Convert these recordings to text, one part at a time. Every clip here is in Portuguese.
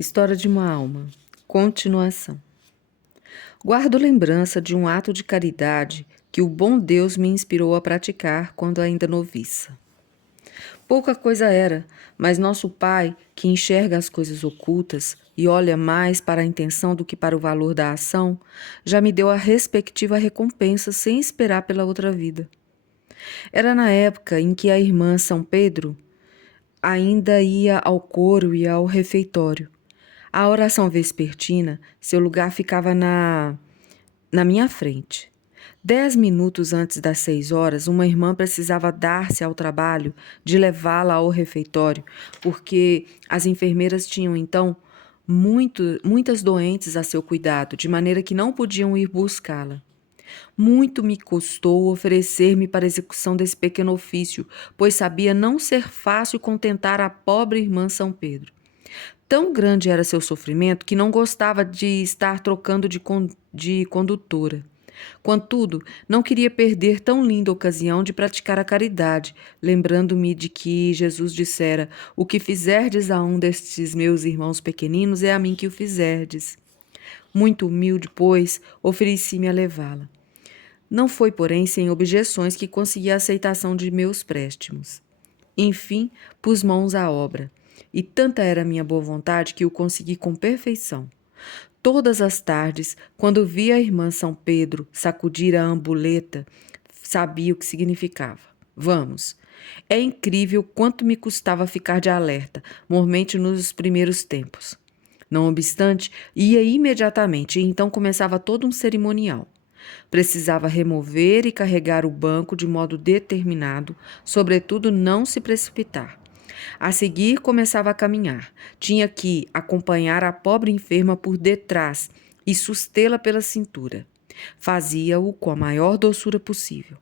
História de uma alma. Continuação. Guardo lembrança de um ato de caridade que o bom Deus me inspirou a praticar quando ainda noviça. Pouca coisa era, mas nosso Pai, que enxerga as coisas ocultas e olha mais para a intenção do que para o valor da ação, já me deu a respectiva recompensa sem esperar pela outra vida. Era na época em que a irmã São Pedro ainda ia ao coro e ao refeitório. A oração vespertina, seu lugar ficava na minha frente. 10 minutos antes das 6 horas, uma irmã precisava dar-se ao trabalho de levá-la ao refeitório, porque as enfermeiras tinham então muitas doentes a seu cuidado, de maneira que não podiam ir buscá-la. Muito me custou oferecer-me para a execução desse pequeno ofício, pois sabia não ser fácil contentar a pobre irmã São Pedro. Tão grande era seu sofrimento que não gostava de estar trocando de condutora. Contudo, não queria perder tão linda ocasião de praticar a caridade, lembrando-me de que Jesus dissera: "O que fizerdes a um destes meus irmãos pequeninos, é a mim que o fizerdes." Muito humilde, pois, ofereci-me a levá-la. Não foi, porém, sem objeções que consegui a aceitação de meus préstimos. Enfim, pus mãos à obra. E tanta era a minha boa vontade que o consegui com perfeição. Todas as tardes, quando via a irmã São Pedro sacudir a ambuleta, sabia o que significava. Vamos. É incrível quanto me custava ficar de alerta, mormente nos primeiros tempos. Não obstante, ia imediatamente e então começava todo um cerimonial. Precisava remover e carregar o banco de modo determinado, sobretudo não se precipitar. A seguir, começava a caminhar. Tinha que acompanhar a pobre enferma por detrás e sustê-la pela cintura. Fazia-o com a maior doçura possível.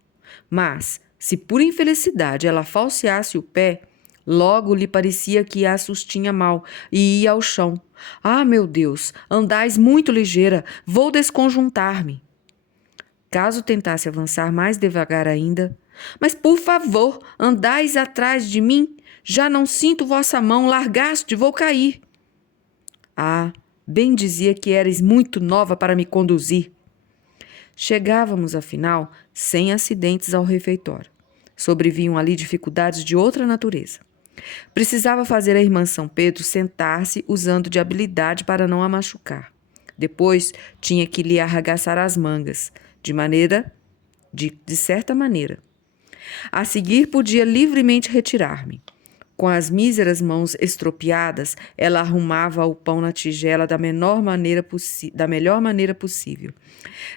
Mas, se por infelicidade ela falseasse o pé, logo lhe parecia que a sustinha mal e ia ao chão. "Ah, meu Deus, andais muito ligeira, vou desconjuntar-me." Caso tentasse avançar mais devagar ainda: "Mas, por favor, andais atrás de mim? Já não sinto vossa mão, largaste, vou cair." "Ah, bem dizia que eres muito nova para me conduzir." Chegávamos, afinal, sem acidentes ao refeitório. Sobrevinham ali dificuldades de outra natureza. Precisava fazer a irmã São Pedro sentar-se usando de habilidade para não a machucar. Depois tinha que lhe arregaçar as mangas, de certa maneira. A seguir podia livremente retirar-me. Com as míseras mãos estropiadas, ela arrumava o pão na tigela da melhor maneira possível.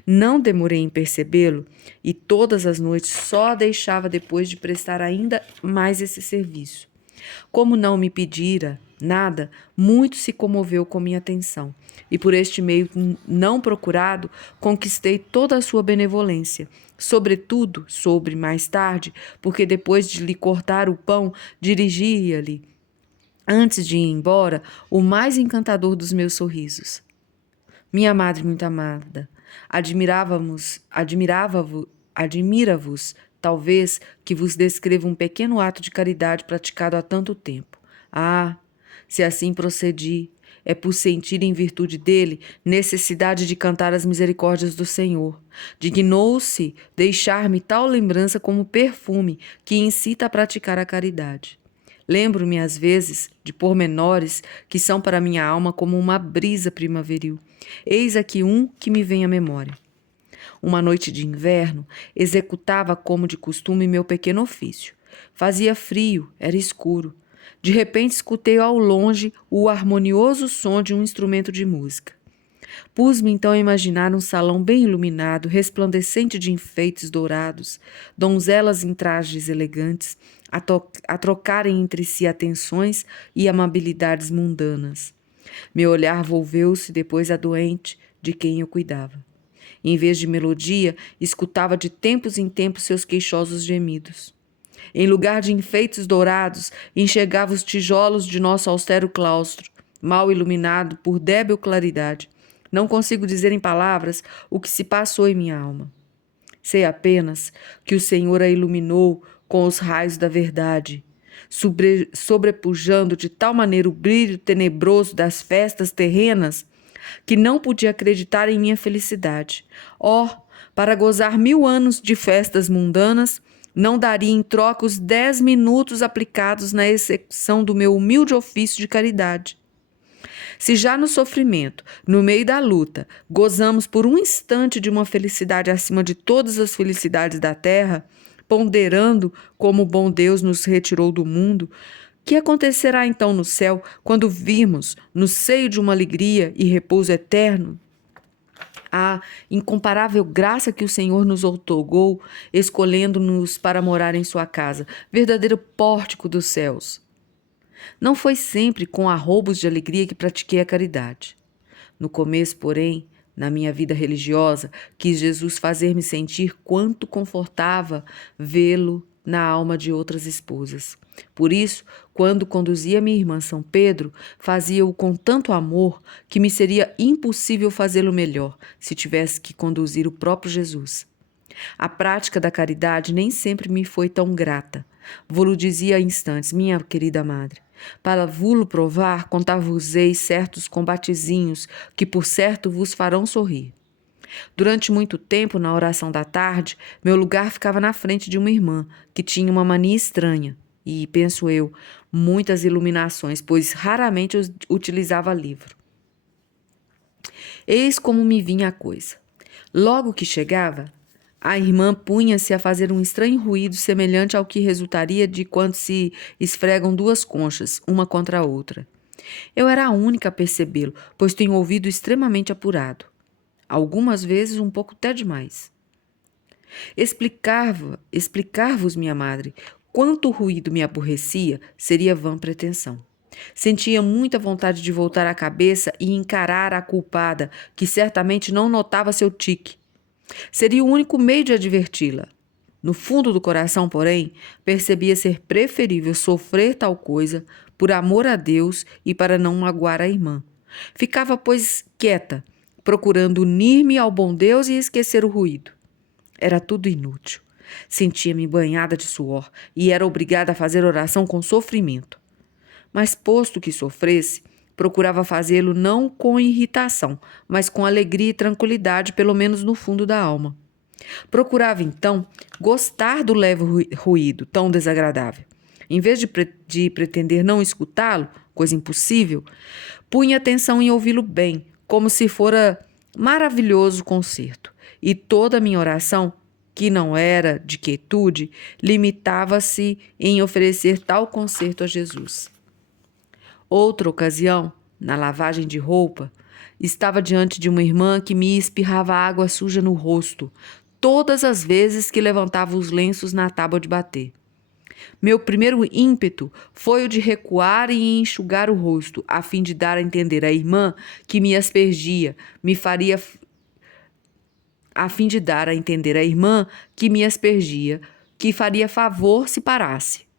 Não demorei em percebê-lo e todas as noites só a deixava depois de prestar ainda mais esse serviço. Como não me pedira nada, muito se comoveu com minha atenção, e por este meio não procurado, conquistei toda a sua benevolência. Sobretudo, soube mais tarde, porque depois de lhe cortar o pão, dirigia-lhe, antes de ir embora, o mais encantador dos meus sorrisos. Minha madre muito amada, admira-vos, talvez, que vos descreva um pequeno ato de caridade praticado há tanto tempo. Ah, se assim procedi, é por sentir em virtude dele necessidade de cantar as misericórdias do Senhor. Dignou-se deixar-me tal lembrança como perfume que incita a praticar a caridade. Lembro-me, às vezes, de pormenores que são para minha alma como uma brisa primaveril. Eis aqui um que me vem à memória. Uma noite de inverno, executava como de costume meu pequeno ofício. Fazia frio, era escuro. De repente escutei ao longe o harmonioso som de um instrumento de música. Pus-me então a imaginar um salão bem iluminado, resplandecente de enfeites dourados, donzelas em trajes elegantes, a trocarem entre si atenções e amabilidades mundanas. Meu olhar volveu-se depois à doente de quem eu cuidava. Em vez de melodia, escutava de tempos em tempos seus queixosos gemidos. Em lugar de enfeites dourados, enxergava os tijolos de nosso austero claustro, mal iluminado por débil claridade. Não consigo dizer em palavras o que se passou em minha alma. Sei apenas que o Senhor a iluminou com os raios da verdade, sobrepujando de tal maneira o brilho tenebroso das festas terrenas, que não podia acreditar em minha felicidade. Oh, para gozar 1000 anos de festas mundanas, não daria em troca os 10 minutos aplicados na execução do meu humilde ofício de caridade. Se já no sofrimento, no meio da luta, gozamos por um instante de uma felicidade acima de todas as felicidades da terra, ponderando como o bom Deus nos retirou do mundo, que acontecerá então no céu quando virmos, no seio de uma alegria e repouso eterno, a incomparável graça que o Senhor nos outorgou, escolhendo-nos para morar em sua casa, verdadeiro pórtico dos céus? Não foi sempre com arroubos de alegria que pratiquei a caridade. No começo, porém, na minha vida religiosa, quis Jesus fazer-me sentir quanto confortava vê-lo na alma de outras esposas. Por isso, quando conduzia minha irmã São Pedro, fazia-o com tanto amor que me seria impossível fazê-lo melhor se tivesse que conduzir o próprio Jesus. A prática da caridade nem sempre me foi tão grata. Vô-lo dizia a instantes, minha querida madre. Para vô-lo provar, contar-vos-ei certos combatezinhos que por certo vos farão sorrir. Durante muito tempo, na oração da tarde, meu lugar ficava na frente de uma irmã, que tinha uma mania estranha, e, penso eu, muitas iluminações, pois raramente utilizava livro. Eis como me vinha a coisa. Logo que chegava, a irmã punha-se a fazer um estranho ruído semelhante ao que resultaria de quando se esfregam duas conchas, uma contra a outra. Eu era a única a percebê-lo, pois tenho ouvido extremamente apurado. Algumas vezes um pouco até demais. Explicar-vos, minha madre, quanto o ruído me aborrecia seria vã pretensão. Sentia muita vontade de voltar a cabeça e encarar a culpada, que certamente não notava seu tique. Seria o único meio de adverti-la. No fundo do coração, porém, percebia ser preferível sofrer tal coisa por amor a Deus e para não magoar a irmã. Ficava, pois, quieta, procurando unir-me ao bom Deus e esquecer o ruído. Era tudo inútil. Sentia-me banhada de suor e era obrigada a fazer oração com sofrimento. Mas, posto que sofresse, procurava fazê-lo não com irritação, mas com alegria e tranquilidade, pelo menos no fundo da alma. Procurava, então, gostar do leve ruído, tão desagradável. Em vez de pretender não escutá-lo, coisa impossível, punha atenção em ouvi-lo bem, como se fora maravilhoso concerto. E toda a minha oração, que não era de quietude, limitava-se em oferecer tal concerto a Jesus. Outra ocasião, na lavagem de roupa, estava diante de uma irmã que me espirrava água suja no rosto, todas as vezes que levantava os lenços na tábua de bater. Meu primeiro ímpeto foi o de recuar e enxugar o rosto, a fim de dar a entender à irmã que me aspergia, que faria favor se parasse.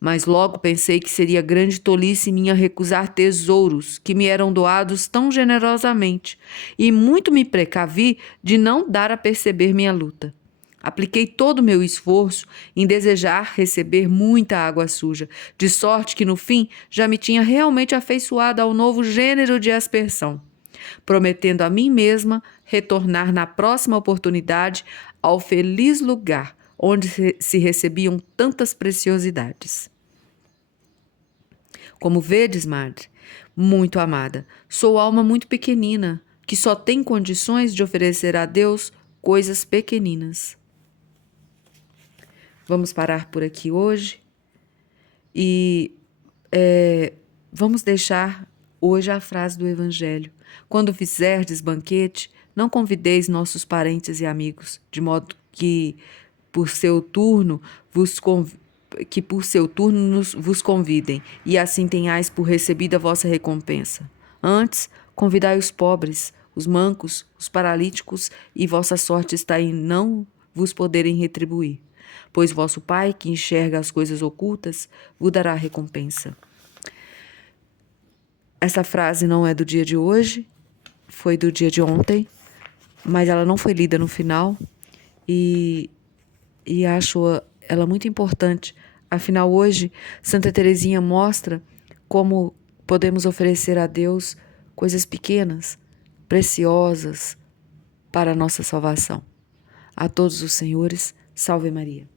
Mas logo pensei que seria grande tolice minha recusar tesouros que me eram doados tão generosamente, e muito me precavi de não dar a perceber minha luta. Apliquei todo o meu esforço em desejar receber muita água suja, de sorte que no fim já me tinha realmente afeiçoado ao novo gênero de aspersão, prometendo a mim mesma retornar na próxima oportunidade ao feliz lugar onde se recebiam tantas preciosidades. Como vedes, madre, muito amada, sou alma muito pequenina, que só tem condições de oferecer a Deus coisas pequeninas. Vamos parar por aqui hoje e vamos deixar hoje a frase do Evangelho. Quando fizerdes banquete, não convideis nossos parentes e amigos, de modo que por seu turno vos convidem, e assim tenhais por recebida a vossa recompensa. Antes, convidai os pobres, os mancos, os paralíticos, e vossa sorte está em não vos poderem retribuir, pois vosso Pai, que enxerga as coisas ocultas, vos dará recompensa. Essa frase não é do dia de hoje, foi do dia de ontem, mas ela não foi lida no final, e acho ela muito importante Afinal, hoje, Santa Teresinha mostra como podemos oferecer a Deus coisas pequenas, preciosas para a nossa salvação. A todos os senhores, salve Maria.